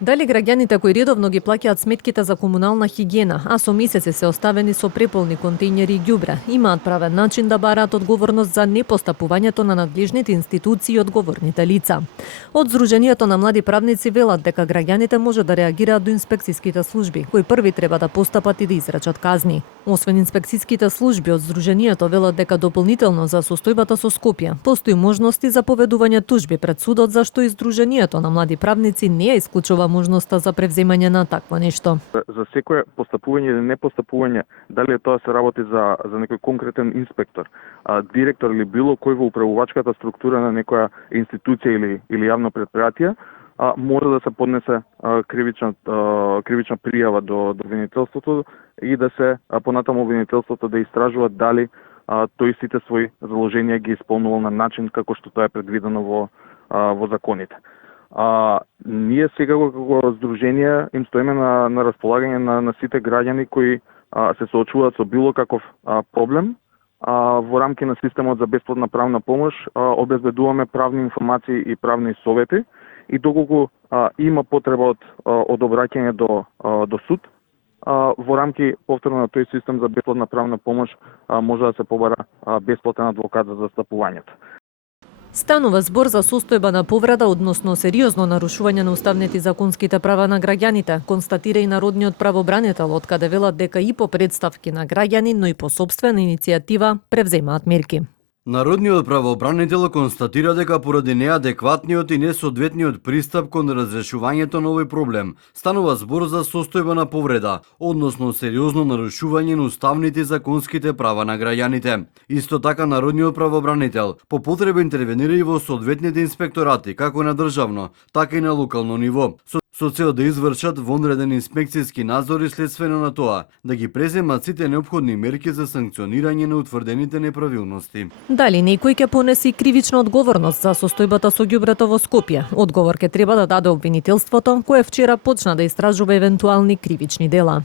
Дали граѓаните кои редовно ги плаќаат сметките за комунална хигиена, а со месеци се оставени со преполни контејнери и ѓубре, имаат правен начин да бараат одговорност за непостапувањето на надлежните институции и одговорните лица. Од Сдруженијето на млади правници велат дека граѓаните може да реагираат до инспекцијските служби, кои први треба да постапат и да изречат казни. Освен инспекцијските служби, од Сдруженијето велат дека дополнително за состојбата со Скопје постои можности за поведување тужби пред судот, зашто и Сдруженијето на млади правници не ја исклучува можноста за превземање на такво нешто. За секое постапување или непостапување, дали тоа се работи за некој конкретен инспектор, директор или било кој во управувачката структура на некоја институција или јавно предпријатие, може да се поднесе кривична пријава до обвинителството и да се понатаму обвинителството да истражува дали тој сите своји заложенија ги исполнувал на начин како што тоа е предвидено во законите. Ние сега како Сдружение им стоиме на располагање на сите граѓани кои се соочуваат со било каков проблем. Во рамки на системот за бесплатна правна помош обезбедуваме правни информации и правни совети и доколку има потреба од обраќање до суд, во рамки повторно на тој систем за бесплатна правна помош може да се побара бесплатен адвокат за застапувањето. Станува збор за состојба на повреда, односно сериозно нарушување на уставните и законските права на граѓаните, констатира и народниот правобранител, од каде велат дека и по представки на граѓани, но и по сопствена иницијатива превземаат мерки. Народниот правобранител констатира дека поради неадекватниот и несоодветниот пристап кон разрешувањето на овој проблем, станува збор за состојба на повреда, односно сериозно нарушување на уставните и законските права на граѓаните. Исто така народниот правобранител по потреба интервенира и во соодветните инспекторати, како на државно, така и на локално ниво, со цел да извршат вонреден инспекцијски надзор и следствено на тоа, да ги преземат сите неопходни мерки за санкционирање на утврдените неправилности. Дали некој ќе понеси кривична одговорност за состојбата со ѓубрето во Скопје? Одговор ќе треба да даде обвинителството, кое вчера почна да истражува евентуални кривични дела.